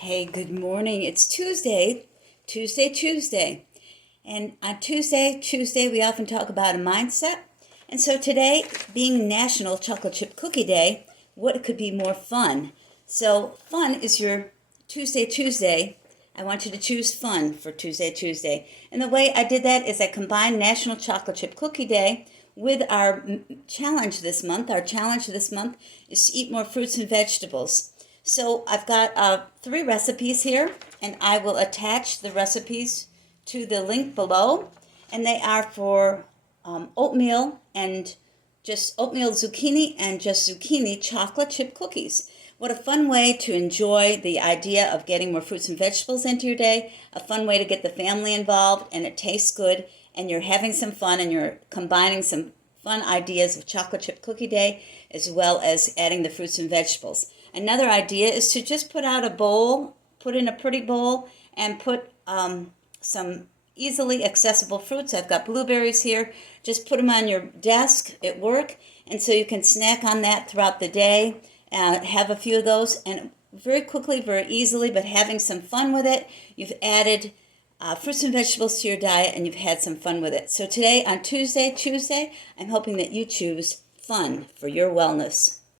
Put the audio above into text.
Hey, good morning. It's Tuesday. And on Tuesday, we often talk about a mindset. And so today, being National Chocolate Chip Cookie Day, what could be more fun? So fun is your Tuesday. I want you to choose fun for Tuesday. And the way I did that is I combined National Chocolate Chip Cookie Day with our challenge this month. Our challenge this month is to eat more fruits and vegetables. So I've got 3 recipes here, and I will attach the recipes to the link below. And they are for oatmeal and just oatmeal zucchini and just zucchini chocolate chip cookies. What a fun way to enjoy the idea of getting more fruits and vegetables into your day, a fun way to get the family involved, and it tastes good, and you're having some fun, and you're combining some fun ideas of chocolate chip cookie day as well as adding the fruits and vegetables. Another idea is to just put out a bowl, put in a pretty bowl, and put some easily accessible fruits. I've got blueberries here. Just put them on your desk at work, and so you can snack on that throughout the day. Have a few of those, and very quickly, very easily, but having some fun with it. You've added fruits and vegetables to your diet, and you've had some fun with it. So today, on Tuesday, I'm hoping that you choose fun for your wellness.